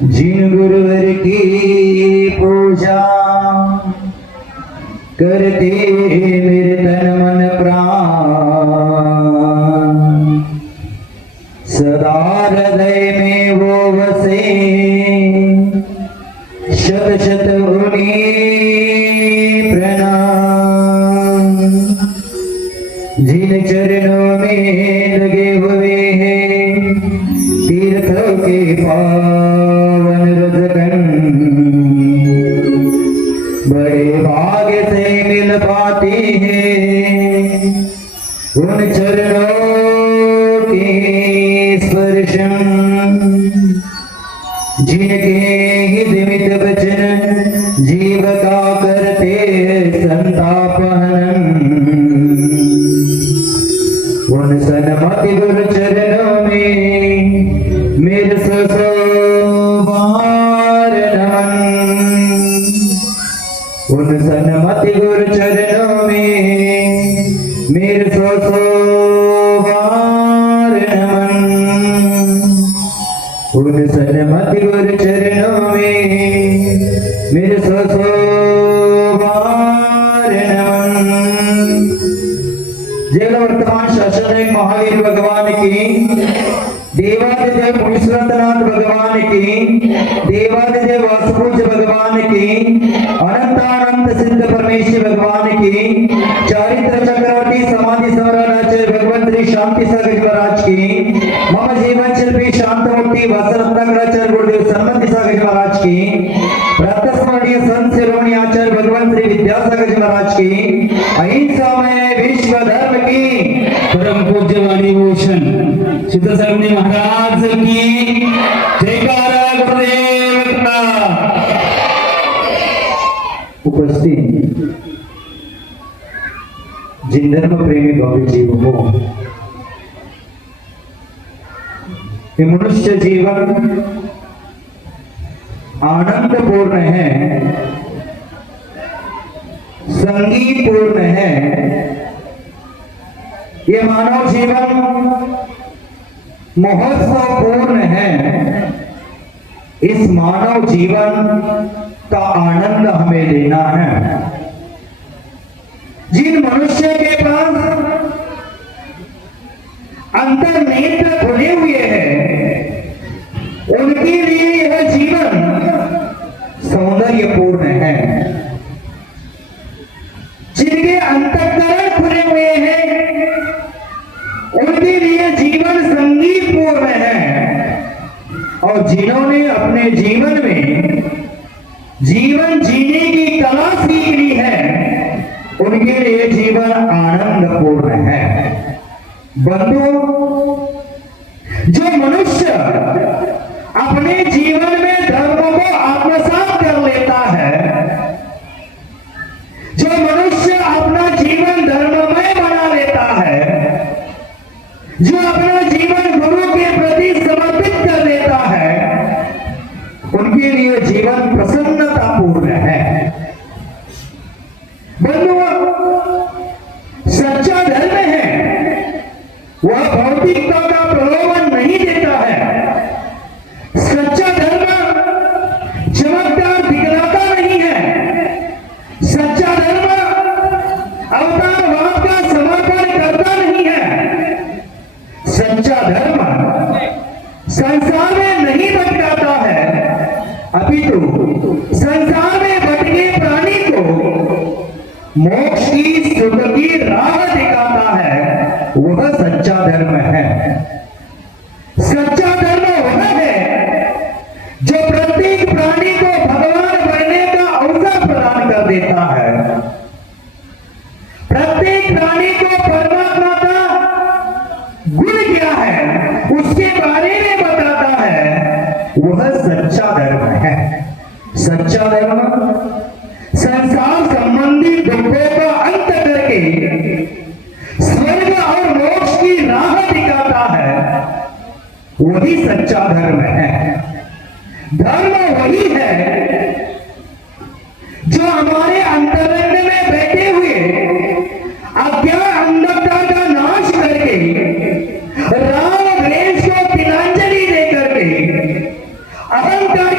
जिन गुरुवर की पूजा करते मेरे तन मन प्राण, सदा हृदय में वो बसे, शत शत उन्हें प्रणाम। जिन चरणों में लगे हुए हैं तीर्थों के पावन रजकंड, बड़े भाग्य से मिल पाते हैं उन चरणों के स्पर्शन। जिनके हित मित वचन जीव का करते संतापहरण, उन सन्मति गुरु चरणों में मेरे ससोबार नमन। उन सन्मति गुरु चरणों में मेरे ससोबार नमन। उन सन्मति गुरु चरणों में मेरे ससोबार नमन। जय वर्तमान शासन महावीर भगवान की, देवादिदेव मुनीश्वरनाथ भगवान की, देवादिदेव वासुपूज्य भगवान की, अनंतानंत सिद्ध परमेश्वर भगवान की, चारित्र चक्रवर्ती समाधि समराचार्य भगवान श्री शांति सागर महाराज की, मम जीवन शिल्पी शांतमूर्ति वसरत्नाचार्य गुरुदेव सन्मति सागर महाराज की, रत्नस्मरणीय संत शिरोमणि आचार्य भगवान श्री विद्यासागर महाराज की, अहिंसामय विश्व धर्म की परम पूज्य वाणी भूषण सिद्ध सरमणि महाराज की जयकारा गुरुदेव का। उपस्थित जिन धर्म प्रेमी भव्य जीव हो, ये मनुष्य जीवन आनंद पूर्ण है, संगीत पूर्ण है। ये मानव जीवन महोत्सव पूर्ण है। इस मानव जीवन का आनंद हमें लेना है। जिन मनुष्य के पास अंतर्नेत्र खुले हुए हैं, उनके लिए यह जीवन सौंदर्यपूर्ण है। जिनके अंतःकरण खुले हुए हैं, उनके लिए जीवन संगीतपूर्ण है। और जिन्होंने अपने जीवन में जीवन जीने की कला सीख ली है, उनके लिए जीवन आनंदपूर्ण है। बंधु, जो मनुष्य अपने जीवन में धर्म को आत्मसात कर लेता है, जो मनुष्य अपना जीवन धर्ममय बना लेता है, जो अपना जीवन गुरु के प्रति समर्पित कर देता है, उनके लिए जीवन प्रसन्नतापूर्ण है। बंधुओं, सच्चा धर्म है वह भौतिकता का प्रलोभन नहीं देता है। सच्चा धर्म चमत्कार दिखलाता नहीं है। सच्चा धर्म अवतारवाद का समर्थन करता नहीं है। सच्चा धर्म संसार में नहीं भटकाता है, अपितु संसार में भटके प्राणी को मोक्ष की सुख की राह दिखाता है। वह सच्चा धर्म है। सच्चा धर्म वह है जो प्रत्येक प्राणी को भगवान बनने का अवसर प्रदान कर देता है। प्रत्येक प्राणी को परमात्मा का गुण क्या है उसके बारे में बताता है। वह सच्चा धर्म है। सच्चा धर्म संसार संबंधी दुखों का अंत करके स्वर्ग और मोक्ष की राह दिखाता है। वही सच्चा धर्म है। धर्म वही है जो हमारे अंतरंग में बैठे हुए अज्ञान अंधकार का नाश करके राम द्वेष को तिलांजलि देकर के अहंकार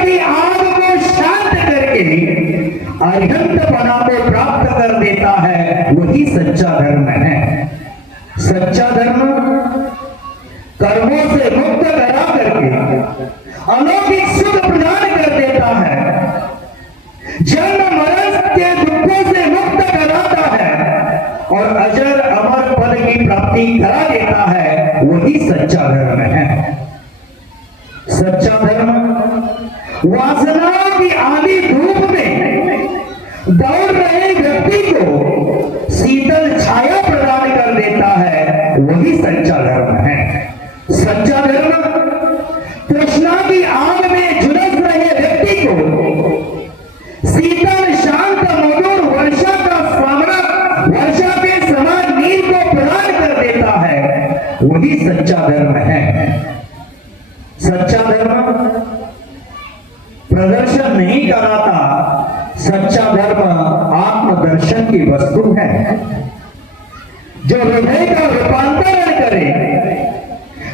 अलौकिक सुख प्रदान कर देता है, जन्म मरण के दुखों से मुक्त कराता है और अजर अमर पद की प्राप्ति करा देता है, वही सच्चा धर्म है। सच्चा धर्म वासनाओं की आधी धूप में दौड़ रहे व्यक्ति को शीतल छाया प्रदान कर देता है, वही सच्चा धर्म है। सच्चा धर्म तृष्णा की आग में झुलस रहे व्यक्ति को शीतल शांत मधुर वर्षा का सामना, वर्षा के समान नीर को प्रदान कर देता है, वही सच्चा धर्म है। सच्चा धर्म प्रदर्शन नहीं कराता, सच्चा धर्म आत्मदर्शन की वस्तु है, जो हृदय का रूपांतरण करे,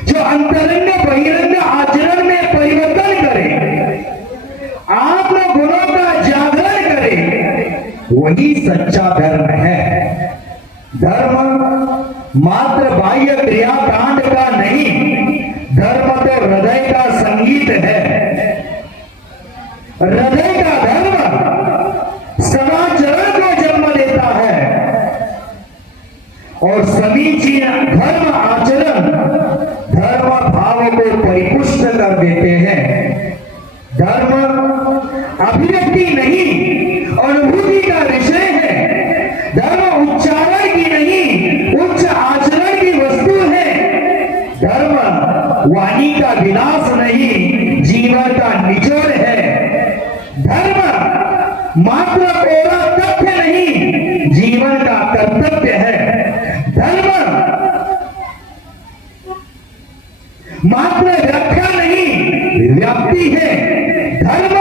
जो अंतरंग बहिरंग आचरण में परिवर्तन करे, आत्म गुणों का जागरण करे, वही सच्चा धर्म है। धर्म मात्र बाह्य क्रियाकांड का नहीं, धर्म तो हृदय का संगीत है। हृदय का धर्म समाचरण को जन्म देता है और समीचीन धर्म आचरण धर्म भाव को परिपुष्ट कर देते हैं। धर्म अभिव्यक्ति नहीं, अनुभूति का विषय है। धर्म उच्चारण की नहीं, उच्च आचरण की वस्तु है। धर्म वाणी का विलास नहीं, जीवन का निचोड़ है। धर्म मात्र कोरा तथ्य नहीं, जीवन का कर्तव्य है। धर्म मात्र व्याख्या नहीं, व्याप्ति है। धर्म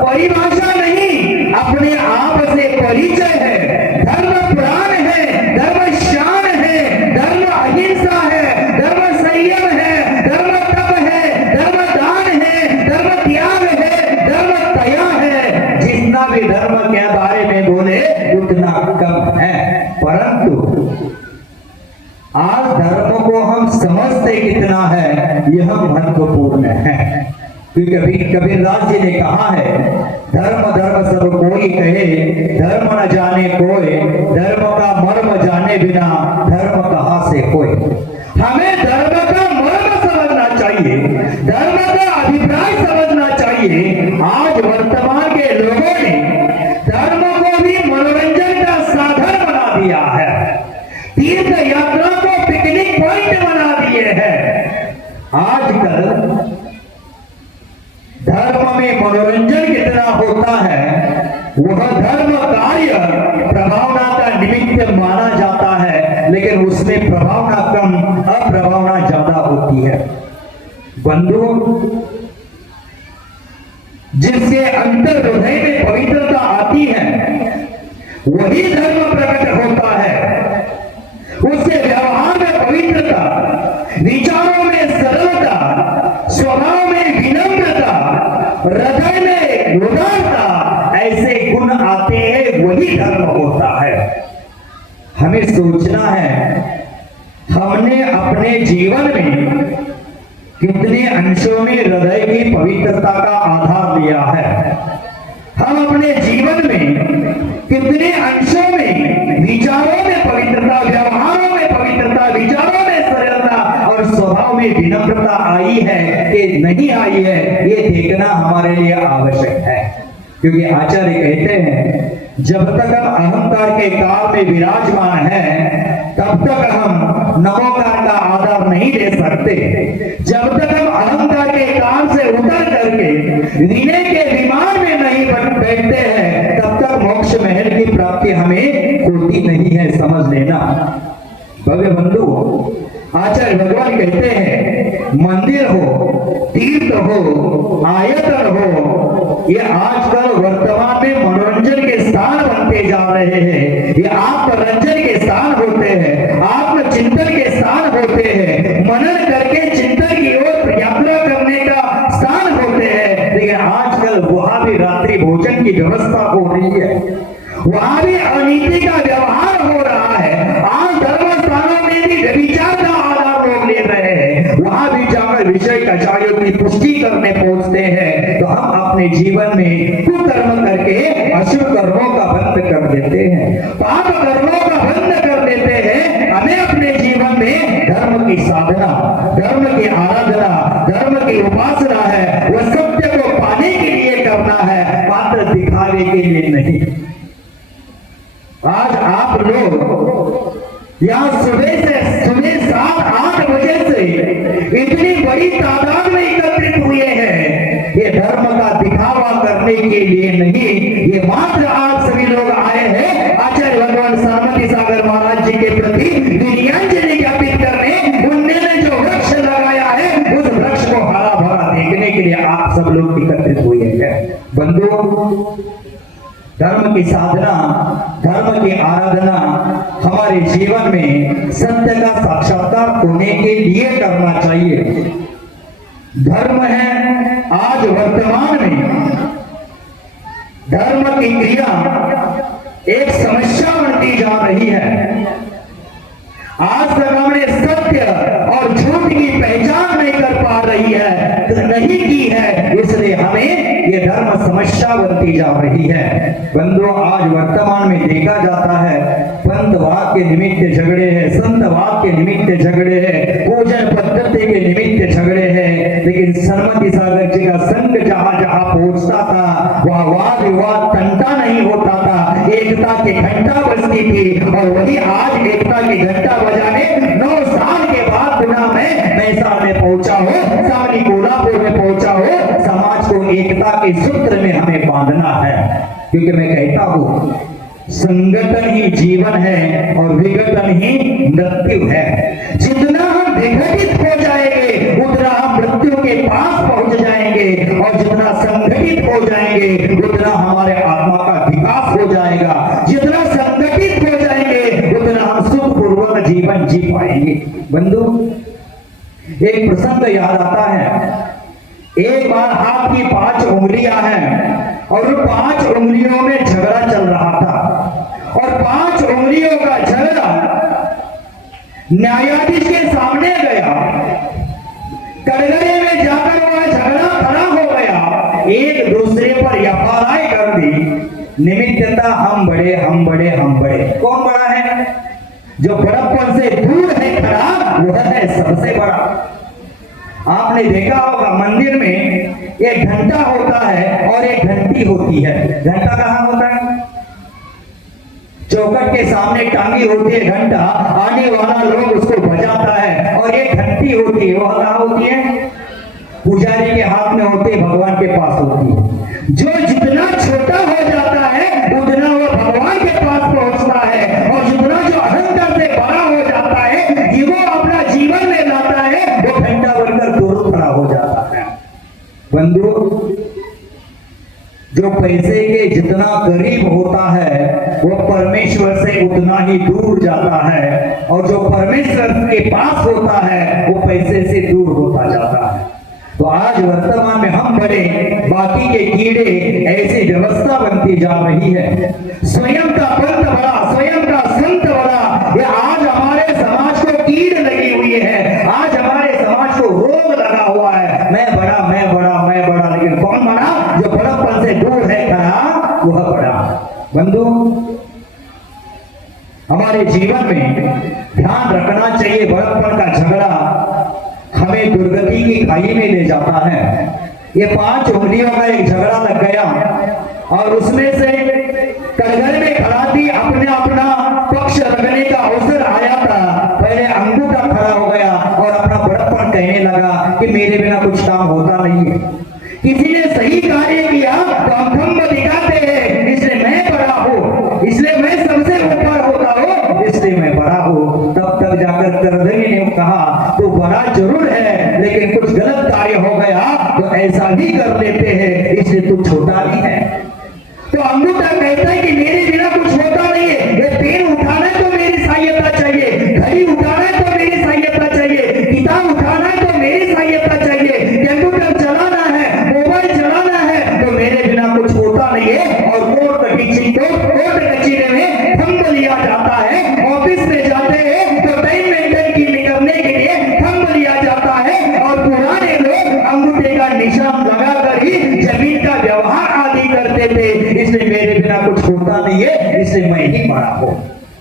परिभाषा नहीं, अपने आप से परिचय है। धर्म प्राण है, धर्म शान है, धर्म अहिंसा है, धर्म संयम है, धर्म तप है, धर्म दान है, धर्म त्याग है, धर्म दया है। जितना भी धर्म के बारे में बोले उतना कम है, परंतु आज धर्म को हम समझते कितना है यह महत्वपूर्ण है। क्योंकि कबीरदास जी ने कहा है, धर्म धर्म सब कोई कहे, धर्म न जाने कोई, धर्म का मर्म जाने बिना धर्म कहाँ से कोई। हमें धर्म का मर्म समझना चाहिए, धर्म का अभिप्राय समझना चाहिए। आज वर्तमान के लोगों ने धर्म को भी मनोरंजन का साधन बना दिया है, तीर्थ यात्रा को पिकनिक पॉइंट बना दिए हैं। आजकल धर्म में मनोरंजन कितना होता है, वह धर्म कार्य प्रभावना का निमित्त माना जाता है, लेकिन उसमें प्रभावना कम, अप्रभावना ज्यादा होती है। बंधु, जिसके अंतर हृदय में पवित्रता आती है वही धर्म प्रकट होता है। उसके व्यवहार में पवित्रता, विचारों में सरलता, स्वभाव में विनम्रता, हृदय में उदारता, ऐसे गुण आते हैं, वही धर्म होता है। हमें सोचना है, हमने अपने जीवन में कितने अंशों में हृदय की पवित्रता का आधार लिया है। हम अपने जीवन में कितने अंशों में विचारों में पवित्रता, व्यवहारों में पवित्रता, विचारों में सरलता और स्वभाव में विनम्रता आई है कि नहीं आई है, ये देखना हमारे लिए आवश्यक है। क्योंकि आचार्य कहते हैं, जब तक हम अहंकार के काल में विराजमान हैं, तब तक हम नमोकार का आधार नहीं दे सकते। जब तक हम अहंकार के काल से उतर करके विनय के विमान में नहीं बैठते हैं, तब तक मोक्ष महल की प्राप्ति हमें होती नहीं है, समझ लेना। भव्य बंधु, आचार्य भगवान कहते हैं, मंदिर हो, तीर्थ हो, आयतन हो, ये आजकल वर्तमान में मनोरंजन के स्थान बनते जा रहे हैं। ये आत्मरंजन के स्थान होते हैं, आत्मचिंतन के स्थान होते हैं, मनन करके चिंतन की ओर यात्रा करने का स्थान होते हैं। लेकिन आजकल वहां भी रात्रि भोजन की व्यवस्था हो रही है, वहां भी अनीति का व्यवहार हो रहा है। आज धर्म स्थानों में भी व्यभिचार का आधार लोग ले रहे हैं, वहां भी जाकर विषय कचायों की पुष्टि करने पहुंचते हैं तो हम अपने जीवन में कुकर्म करके अशुभ कर्मों का बंद कर देते हैं, पाप कर्मों का बंद कर देते हैं। हमें अपने जीवन में धर्म की साधना, धर्म की आराधना, धर्म की उपासना है, वह सत्य को पाने के लिए करना है, मात्र दिखावे के लिए नहीं। आज आप लोग यहाँ सुबह 7-8 बजे से इतनी बड़ी तादाद में एकत्रित हुए हैं, ये धर्म का दिखावा करने के लिए नहीं, ये मात्र आप सभी लोग आए हैं आचार्य भगवान सरस्वती सागर महाराज जी के प्रति वीर्यांजलि ज्ञापित करने। उन्होंने जो वृक्ष लगाया है उस वृक्ष को हरा भरा देखने के लिए आप सब लोग एकत्रित हुए हैं। बंधुओं, धर्म की साधना, धर्म की आराधना हमारे जीवन में सत्य का साक्षात्कार होने के लिए करना चाहिए। धर्म है आज वर्तमान में धर्म की क्रिया एक समस्या बनती जा रही है। आज तक हमने सत्य और झूठ की पहचान नहीं कर पा रही है, नहीं की है, इसलिए हमें ये धर्म समस्या बनती जा रही है। बंधुओं, आज वर्तमान में देखा जाता है पंथवाद के निमित्त झगड़े हैं, संतवाद के निमित्त झगड़े हैं, पूजन पद्धति के निमित्त झगड़े हैं, लेकिन सरस्वती सागर जी का संघ जहां जहां पहुंचता था वहां वाद विवाद तंटा नहीं होता था, एकता की घंटा बजती थी। और वही आज एकता की घंटा बजाने 9 साल के बाद पुनः मैं मैसार में पहुंचा हूं, सावनी कोल्हापुर में पहुंचा हूं। समाज को एकता के सूत्र में हमें बांधना है, क्योंकि मैं कहता हूं संगठन ही जीवन है और विघटन ही मृत्यु है। जितना हम विघटित हो जाएंगे उतना हम मृत्यु के पास पहुंच जाएंगे, और जितना संगठित हो जाएंगे उतना हमारे आत्मा का विकास हो जाएगा। जितना संगठित हो जाएंगे उतना हम सुखपूर्वक जीवन जी पाएंगे। बंधु, एक प्रसंग याद आता है। एक बार हाथ की 5 उंगलियां हैं और 5 उंगलियों में झगड़ा चल रहा था, और 5 उंगलियों का झगड़ा न्यायाधीश के सामने गया। कटघरे में जाकर वह झगड़ा खड़ा हो गया, एक दूसरे पर एफआईआर कर दी। निमित्तता हम बड़े, हम बड़े, हम बड़े। कौन बड़ा है? जो बड़प्पन से दूर है खड़ा वह है सबसे बड़ा। आपने देखा होगा मंदिर में एक घंटा होता है और एक घंटी होती है। घंटा कहाँ होता है? चौखट के सामने टांगी होती है घंटा, आने वाला लोग उसको बजाता है। और एक घंटी होती है, वह कहाँ होती है? पुजारी के हाथ में होती है, भगवान के पास होती है। जो जितना छोटा हो जाता है उतना वह भगवान के पास पहुंचता है, और जितना जो अहंकार से बड़ा हो जाता है कि वो अपना जीवन में लाता है, वो घंटा बनकर दूर खड़ा हो जाता है। बंधु, जो पैसे के जितना करीब होता है वो परमेश्वर से उतना ही दूर जाता है, और जो परमेश्वर के पास होता है वो पैसे से दूर होता जाता है। तो आज वर्तमान में हम बड़े, बाकी के कीड़े, ऐसी व्यवस्था बनती जा रही है। स्वयं का पंथ बड़ा, स्वयं का संत बड़ा, ये आज हमारे समाज को कीड़ लगी हुई है। आज हमारे समाज को रोग लगा हुआ है, मैं बड़ा, मैं बड़ा, मैं बड़ा। लेकिन कौन बड़ा? जो बड़प्पन से दूर है खड़ा, वह बड़ा। बंधु, हमारे जीवन में ध्यान रखना चाहिए, बड़प्पन का झगड़ा हमें दुर्गति की खाई में ले जाता है। ये 5 उंगलियों का एक झगड़ा लग गया, और उसमें से कटघरे में खड़ा थी, अपने अपना पक्ष रखने का अवसर आया था। पहले अंगूठा खड़ा हो गया और अपना बड़प्पन कहने लगा कि मेरे बिना कुछ काम होता नहीं है। किसी ने सही कार्य किया तो हम खंभ दिखाते हैं, इसलिए मैं बड़ा हूं, इसलिए मैं सबसे ऊपर होता हूं, इसलिए मैं बड़ा हूं। तब तक जाकर करधनी ने कहा तो बड़ा जरूर है, लेकिन कुछ गलत कार्य हो गया तो ऐसा भी कर लेते हैं, इसलिए तू छोटा भी है। तो अंगूठा कहता है कि मेरे बिना कुछ होता नहीं है। ये पेन उठाना है तो मेरी सहायता चाहिए, घड़ी उठाना है तो मेरी सहायता चाहिए, किताब उठाना है तो मेरी सहायता चाहिए, कंप्यूटर चलाना है, मोबाइल चलाना है, तो मेरे बिना कुछ होता नहीं है। और कोर्ट कचहरी में थंब लिया जाता है, ऑफिस में जाते हैं तो टाइम मेंटेन करने के लिए थंब लिया जाता है, और पुराने इसलिए मैं ही बड़ा हूँ।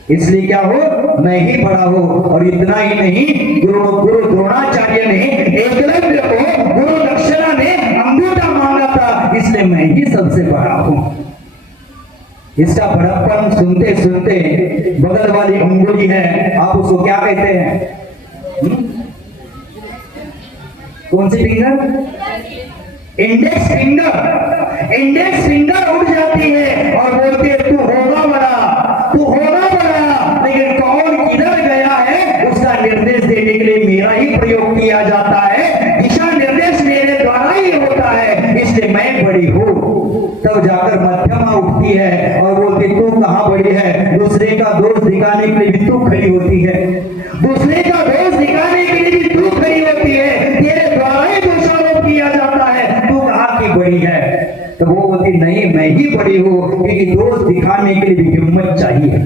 इसलिए क्या हो, मैं ही बड़ा हूँ। और इतना ही नहीं, गुरु द्रोणाचार्य ने एकलव्य को गुरु दक्षिणा ने अंगूठा मांगा था, इसलिए मैं ही सबसे बड़ा हूँ। इसका बड़प्पन सुनते सुनते बगल वाली अंगुली है, आप उसको क्या कहते हैं? कौन सी finger? Index finger. Index finger उठ जाती है और बोलती है तू होगा बड़ा, तू होगा बड़ा। लेकिन कौन किधर गया है उसका निर्देश देने के लिए मेरा ही प्रयोग किया जाता है, दिशा निर्देश मेरे द्वारा ही होता है, इसलिए मैं बड़ी हूँ। तब जाकर मध्यमा उठती है और बोलती तू कहाँ बड़ी है, दूसरे का दोष दिखाने के लिए भी तू खड़ी होती है, दूसरे का दोष दिखाने के लिए भी तू खड़ी होती है, तेरे द्वारा ही दोषारोप किया जाता है, तू कहाँ की बड़ी है? तो वो बोलती नहीं मैं ही बड़ी हूँ, क्योंकि दोष दिखाने के लिए भी हिम्मत चाहिए,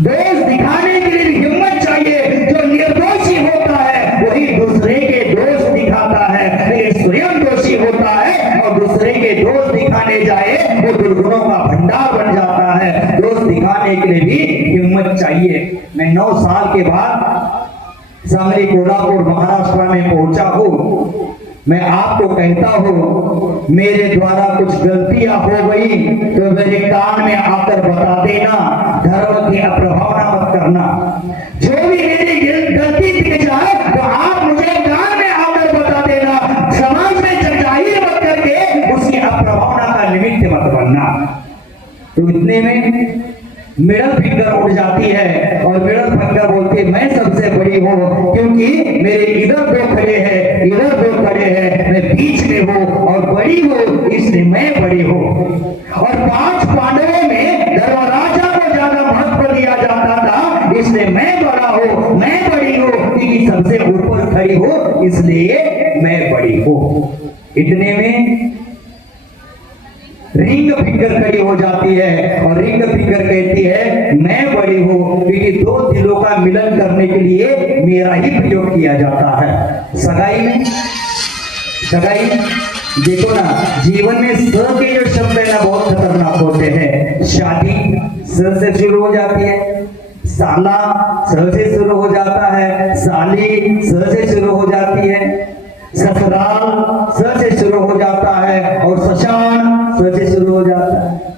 दोष दिखाने के लिए भी हिम्मत चाहिए। जो निर्दोषी होता है वही दूसरे के दोष दिखाता है, लेकिन स्वयं दोषी होता है और दूसरे के दोष दिखाने जाए वो दुर्गुणों का भंडार बन जाता है। दोष दिखाने के लिए भी हिम्मत चाहिए। मैं 9 साल के बाद सांगली कोल्हापुर महाराष्ट्र में पहुंचा हूँ। मैं आपको कहता हूँ मेरे द्वारा कुछ गलतियां हो गई तो मेरे कान में आकर बता देना, धर्म की अप्रभावना मत करना। जो भी मेरी गलती दिख जाए तो आप मुझे कान में आकर बता देना, समाज में जाहिर मत करके उसकी अप्रभावना का निमित्त मत बनना। तो इतने में मिडल फिंगर उठ जाती है और मिडल फिंगर बोलती है मैं सबसे बड़ी हूँ, क्योंकि मेरे इधर 2 खड़े हैं, इधर 2 खड़े हैं, मैं बीच में हूँ और बड़ी हूँ, इसलिए मैं बड़ी हूँ। और 5 पांडवों में धर्मराजा को ज्यादा महत्व दिया जाता था, इसलिए मैं बड़ा हूँ, मैं बड़ी हूँ, क्योंकि सबसे ऊपर खड़ी हूँ इसलिए मैं बड़ी हूँ। इतने में रिंग फिंगर खड़ी हो जाती है और रिंग फिंगर कहती है मैं बड़ी हूँ, क्योंकि 2 दिलों का मिलन करने के लिए मेरा ही प्रयोग किया जाता है। सगाई में, सगाई देखो ना, जीवन में स के जो शब्द है ना बहुत खतरनाक होते हैं। शादी स से शुरू हो जाती है, साला स से शुरू हो जाता है, साली स से शुरू हो जाती है, ससुराल स से शुरू हो जाता है और शशान स से शुरू हो जाता है।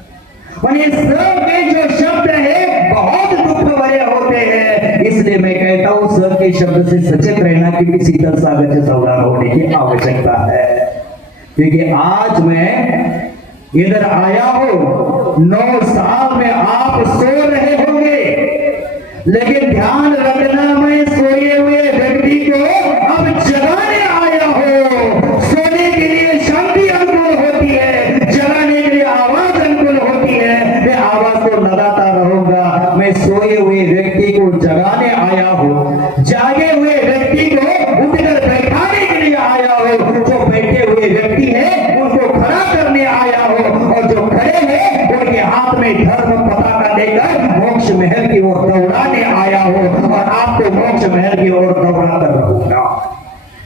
और ये सब के जो शब्द है बहुत दुख भरे होते हैं, इसलिए मैं कहता हूँ स के शब्द से सचेत रहना, क्योंकि शीतल सागर से सावधान होने की आवश्यकता है। क्योंकि आज मैं इधर आया हूँ, 9 साल में आप सो रहे होंगे, लेकिन ध्यान रखना मैं सोए हुए व्यक्ति को अब जगाने आया हूँ। सोने के लिए शांति अनुकूल होती है, जगाने के लिए आवाज अनुकूल होती है। मैं आवाज को लगाता रहूंगा। मैं सोए हुए व्यक्ति को जगाने आया हूँ, जागे हुए व्यक्ति को उठकर बैठाने के लिए आया हूँ, जो बैठे हुए व्यक्ति है उनको खड़ा करने आया हूँ, और जो खड़े हैं उनके हाथ में धर्म पताका लेकर मोक्ष महल की ओर दौड़ाने आया हूँ, और आपको मोक्ष महल की ओर दौड़ा कर रहूंगा।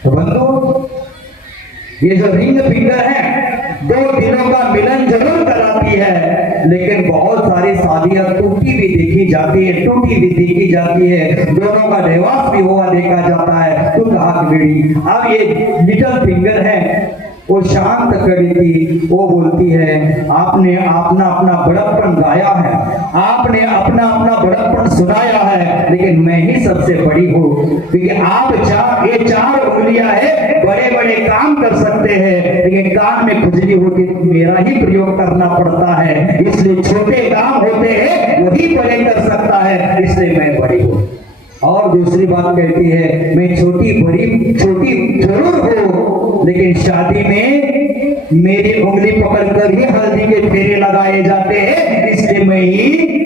तो बंधु, ये जो रिंग फिंगर है 2 दिलों का मिलन जरूर कराती है, लेकिन बहुत सारी शादियां टूटी भी देखी जाती है, टूटी भी देखी जाती है, दोनों का डिवोर्स भी हुआ देखा जाता है। तू कहा कि बेड़ी, अब ये लिटिल फिंगर है वो शांत खड़ी थी, वो बोलती है आपने अपना अपना बड़प्पन गाया है, आपने अपना अपना बड़प्पन सुनाया है, लेकिन मैं ही सबसे बड़ी हूँ, क्योंकि आप ये 4 उंगलियां है, बड़े बड़े काम कर सकते हैं, लेकिन कान में खुजली होती तो मेरा ही प्रयोग करना पड़ता है, इसलिए छोटे काम होते हैं वही बड़े कर सकता है, इसलिए मैं बड़ी हूँ। और दूसरी बात कहती है मैं छोटी जरूर हूँ, लेकिन शादी में मेरी उंगली पकड़कर ही हल्दी के फेरे लगाए जाते हैं, इसलिए मैं ही।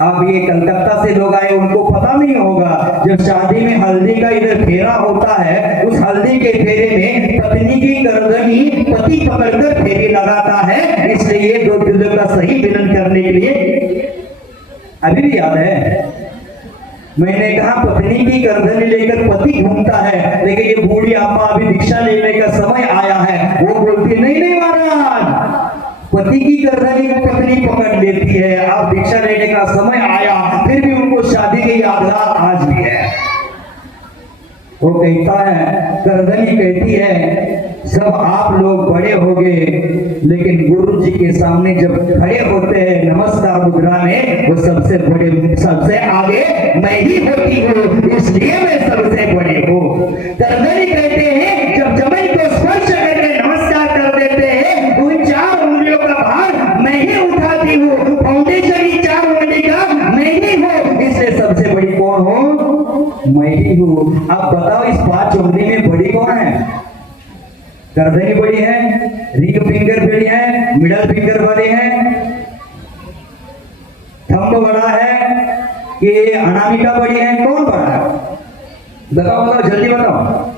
अब ये कलकत्ता से लोग आए, उनको पता नहीं होगा, जब शादी में हल्दी का इधर फेरा होता है, उस हल्दी के फेरे में पत्नी की गर्दनी पति पकड़कर फेरे लगाता है, इसलिए ये 2 दिलों का सही मिलन करने के लिए। अभी भी याद है मैंने कहा पत्नी की गर्दन लेकर पति घूमता है, लेकिन ये बूढ़ी अम्मा अभी भिक्षा लेने का समय आया है, वो बोलती नहीं महाराज, पति की गर्दन को पत्नी पकड़ लेती है, आप भिक्षा लेने वो कहता है, करधनी कहती है सब आप लोग बड़े होगे, लेकिन गुरु जी के सामने जब खड़े होते हैं नमस्कार मुद्रा में, वो सबसे बड़े सबसे आगे मैं ही होती हूँ, इसलिए मैं सबसे बड़े हूँ। करधनी कहते हैं जब जमीन को स्पर्श करके नमस्कार कर देते हैं, उन 4 उंगलियों का भार मैं ही उठाती हूँ, फाउंडेशन ही 4 उंगली का मैं ही हूँ, इसलिए सबसे बड़ी कौन हो? मैं ही हूँ। अब बताओ इस 5 उंगली में बड़ी कौन है? करधनी बड़ी है, रिंग फिंगर बड़ी है, मिडल फिंगर बड़ी है, थंब बड़ा है कि अनामिका बड़ी है, कौन बड़ा है? बताओ बताओ जल्दी बताओ।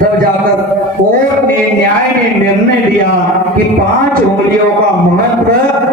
तब जाकर कोर्ट ने न्याय ने निर्णय दिया कि 5 उंगलियों का महत्व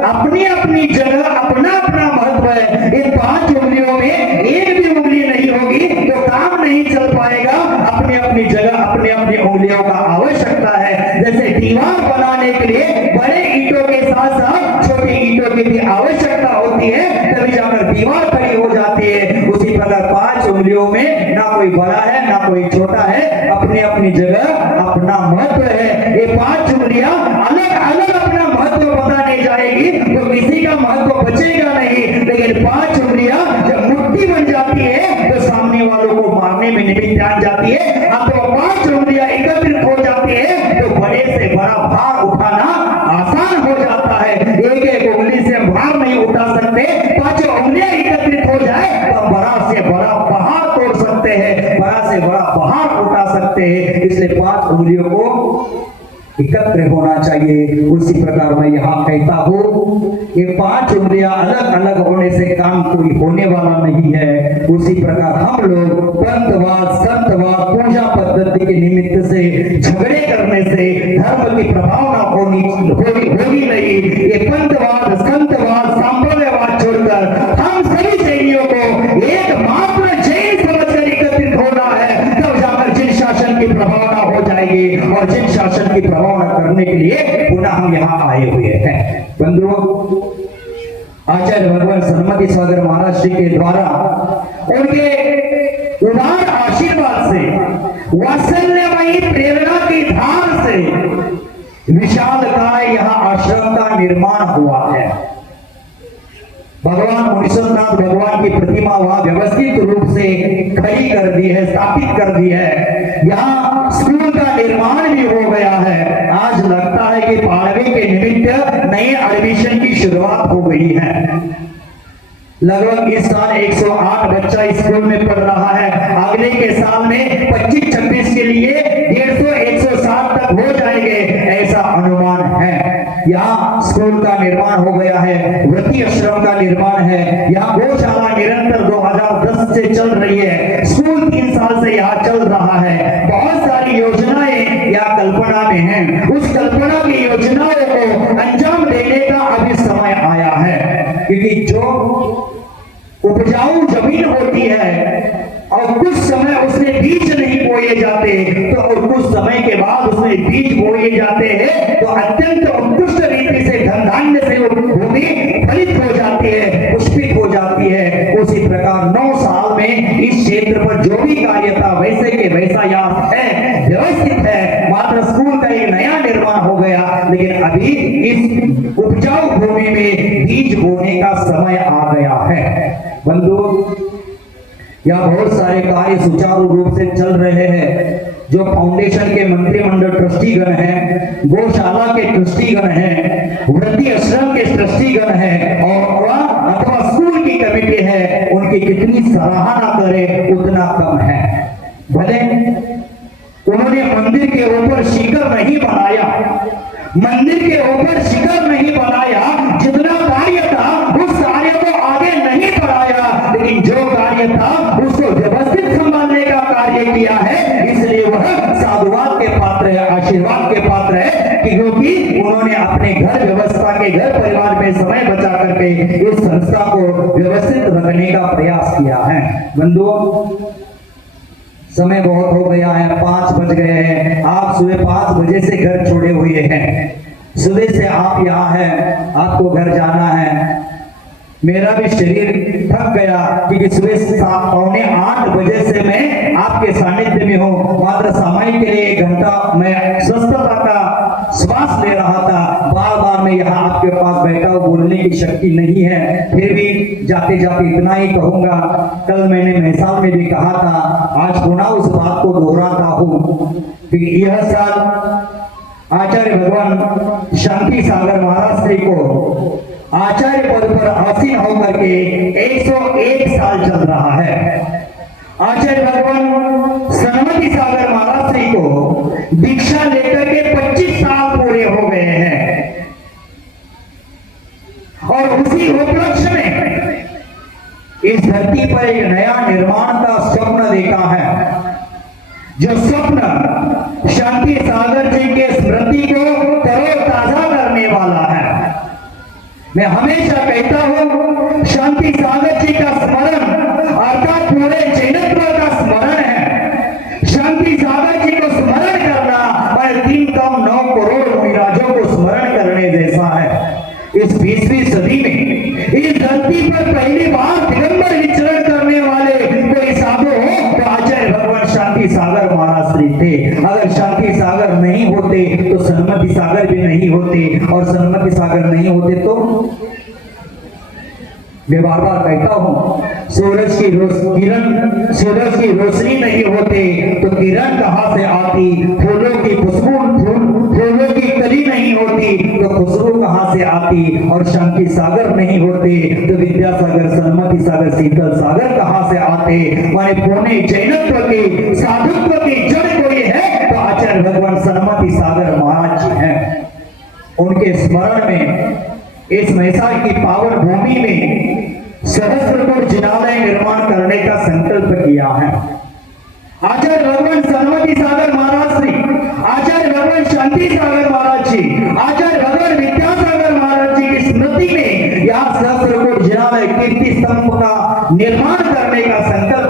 अपनी अपनी जगह अपना अपना महत्व है। इन 5 उंगलियों में एक भी उंगली नहीं होगी तो काम नहीं चल पाएगा। अपनी अपनी जगह अपनी अपनी उंगलियों का आवश्यकता है। जैसे दीवार बनाने के लिए बड़े ईंटों के साथ साथ छोटी ईंटों की भी आवश्यकता होती है, तभी जाकर दीवार खड़ी हो जाती है। उसी प्रकार 5 उंगलियों में ना कोई बड़ा है ना कोई छोटा है, अपनी अपनी जगह अपना महत्व है। ये 5 उंगलियां अलग अलग अपना महत्व बताने जाएगी तो किसी का महत्व बचेगा नहीं, लेकिन 5 उंगलियां जब मुट्ठी बन जाती है तो सामने वालों को मारने में निमित्त जान जाती है। अब तो 5 उंगलियां एकत्रित हो जाती है तो बड़े से बड़ा भार उठाना आसान हो जाता है। एक एक उंगली से भार नहीं उठा सकते, 5 उंगलियां एकत्रित हो जाए तो बड़ा से बड़ा पहाड़ तोड़ सकते हैं, बड़ा से बड़ा पहाड़ उठा सकते हैं। इसलिए 5 उंगलियों को एकत्र होना चाहिए। उसी प्रकार मैं यहाँ कहता हूँ ये 5 उंगलियां अलग अलग होने से काम कोई होने वाला नहीं है। उसी प्रकार हम लोग पंथवाद संतवाद पूजा पद्धति के निमित्त से झगड़े करने से धर्म की प्रभावना होगी नहीं। ये पंथवाद संतवाद सांप्रदायवाद छोड़कर हम सभी जैनियों को एकमात्र जैन समझकर एकत्रित होना है, तब जाकर जिन शासन की प्रभावना हो जाएगी। और जिन शासन की प्रभावना करने के लिए पुनः हम यहाँ आए हुए हैं। बंधुओं, आचार्य भगवान सन्मति सागर महाराज जी के द्वारा उनके उदार आशीर्वाद से वात्सल्यमयी प्रेरणा की धार से विशालकाय यहाँ आश्रम का निर्माण हुआ है। भगवान मुनीश्वरनाथ भगवान की प्रतिमा वहां व्यवस्थित रूप से खड़ी कर दी है, स्थापित कर दी है। यहाँ स्कूल का निर्माण भी हो गया है। आज लगता है कि 12वीं के निमित्त नए एडमिशन की शुरुआत हो गई है। लगभग इस साल 108 बच्चा स्कूल में पढ़ रहा है। अगले के साल में 25-26 के लिए 150-160 तक हो जाएंगे, ऐसा अनुमान है। यहाँ स्कूल का निर्माण हो गया है, व्रती आश्रम का निर्माण है। यहाँ गौशाला निरंतर 2010 से चल रही है। स्कूल 3 साल से यहाँ चल रहा है। बहुत सारी योजनाएं यहाँ कल्पना में हैं। उस कल्पना की योजनाओं को अंजाम देने का अभी समय आया है, क्योंकि जो उपजाऊ जमीन होती है और कुछ समय उसमें बीज नहीं बोए जाते तो और कुछ समय के बाद उसमें बीज बोए जाते हैं तो अत्यंत उत्कृष्ट रीति से धन धान्य से वो भूमि फलित हो जाती है, पुष्पित हो जाती है। उसी प्रकार 9 साल में इस क्षेत्र पर जो भी कार्य था वैसे के वैसा यहाँ है, व्यवस्थित है। मात्र स्कूल का एक नया निर्माण हो गया, लेकिन अभी इस उपजाऊ भूमि में बीज बोने का समय आ गया है। बंधु, यहाँ बहुत सारे कार्य सुचारू रूप से चल रहे हैं। जो फाउंडेशन के मंत्रिमंडल ट्रस्टीगण हैं, गौशाला के ट्रस्टीगण हैं, वृद्धि आश्रम के ट्रस्टीगण हैं और अथवा स्कूल की कमेटी है, उनकी कितनी सराहना करें उतना कम है। भले उन्होंने मंदिर के ऊपर शिखर नहीं बनाया, मंदिर के ऊपर शिखर नहीं बनाया, जितना कार्य था उस कार्य को आगे नहीं बढ़ाया, लेकिन जो कार्य था उसको व्यवस्थित संभालने का कार्य किया है। इसलिए वह साधुवाद के पात्र है, आशीर्वाद के पात्र है, क्योंकि उन्होंने अपने घर व्यवस्था के घर परिवार में समय बचा करके इस संस्था को व्यवस्थित रखने का प्रयास किया है। बंधुओं, समय बहुत हो गया है, 5 बज गए हैं। आप सुबह 5 बजे से घर छोड़े हुए हैं। सुबह से आप यहाँ हैं, आपको घर जाना है। मेरा भी शरीर थक गया क्योंकि सुबह 7:45 से मैं आपके सानिध्य में हूँ। मात्र समय के लिए 1 घंटा मैं स्वस्थता का श्वास ले रहा था। बार बार मैं यहाँ आपके पास बैठा हूँ, बोलने की शक्ति नहीं है, फिर भी जाते जाते इतना ही कहूंगा। कल मैंने महसाल में भी कहा था, आज पुनः उस बात को दोहराता हूँ कि यह साल आचार्य भगवान शांति सागर महाराज श्री को आचार्य पद पर आसीन होकर के 101 साल चल रहा है। आचार्य भगवान सन्मति सागर महाराज श्री को दीक्षा लेकर के 25 साल पूरे हो गए हैं और उसी उपलक्ष्य में इस धरती पर एक नया निर्माण का स्वप्न देखा है, जो स्वप्न शांति सागर जी के स्मृति को तरोताजा करने वाला है। मैं हमेशा कहता हूं, शांति सागर जी का स्मरण अर्थात पूरे जैनत्व का स्मरण है। शांति सागर जी को स्मरण करना और 3 कम 9 करोड़ विराजों को स्मरण करने जैसा है। इस 20वीं सदी में इस धरती पर पहली बार दिगंबर विचरण करने वाले कोई साधु हो तो आचार्य भगवान शांति सागर महाराज श्री थे। अगर शांति सागर नहीं होते तो सन्मति सागर भी नहीं होते, और सन्मति सागर नहीं होते तो मैं बार बार कहता हूं, सूरज की रोशनी नहीं होते तो किरण कहां से आती, फूलों की खुशबू फूलों की कली नहीं होती तो खुशबू कहां से आती, और शांति सागर नहीं होते तो विद्यासागर, सन्मति सागर, शीतल सागर कहां से आते। माने पुणे जैनत्व की साधुत्व की जड़ कोई है तो आचार्य भगवान सन्मति सागर महाराज जी हैं। उनके स्मरण में इस मैसार की पावन भूमि में सहस्त्रकोट जिनालय निर्माण करने का संकल्प किया है। आचार्य भगवान सन्मति सागर महाराज श्री, आचार्य भगवान शांति सागर महाराज जी, आचार्य भगवान विद्यासागर महाराज जी की स्मृति में यहाँ सहस्त्रकोट जिनालय कीर्ति स्तंभ का निर्माण करने का संकल्प